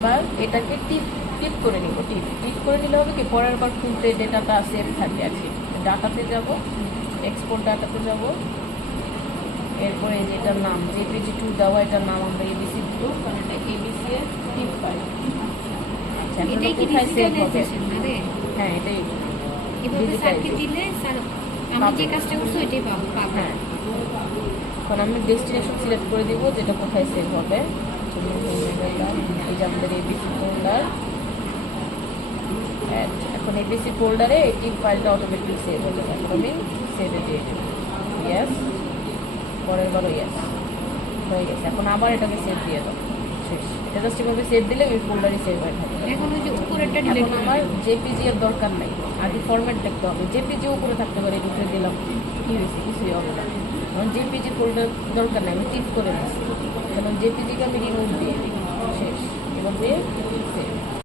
এবার এটাকে টিপ টিপ করে নিব। টিপ করে নিলে হবে কি পরের বার খুলতে ডেটাটা সেভ থাকবে আর কি। ডাটাতে যাব, এক্সপোর্ট ডাটাতে যাব, এরপরে যেটার নাম JPG2 দেওয়া, এটার নাম আমরা এবিসি দিব, কারণ এটা এবিসি এর টিপ ফাইল। আচ্ছা, এটাই কি কোথায় সেভ হবে? ডিজিটালাইজেশন না রে? হ্যাঁ, এটাই এভাবে স্যারকে দিলে স্যার আমি যে কাজটা করছি ওইটাই পাবো। হ্যাঁ। এখন আমি ডেস্টিনেশন সিলেক্ট করে দিব, যেটা কোথায় সেভ হবে। এই যে আমাদের এবিসি ফোল্ডার। এখন এবিসি ফোল্ডারে এই টিপ ফাইলটা অটোমেটিক সেভ হয়ে যাবে। এখন আমি সেভে দিয়ে দেবো, ইয়েস, পরের বারও ইয়েস হয়ে গেছে। এখন আবার এটাকে সেভ দিয়ে দাও, শেষ। এটা জাস্ট এভাবে সেভ দিলে ওই ফোল্ডারই সেভ হয়ে থাকবে। এখন ওই যে উপরেরটা ডিলিট এখন আমার জেপিজি এর দরকার নাই, আগে ফরম্যাট দেখতে হবে। জেপিজি উপরে থাকতে পারে, ভিতরে দিলাম কি হয়েছে, কিছুই হবে না। এখন জেপিজি ফোল্ডার দরকার নাই, আমি টিপ করে নিচ্ছি। এখন জেপিজিকে আমি রিমুভ দিয়ে দিই, শেষ। এভাবে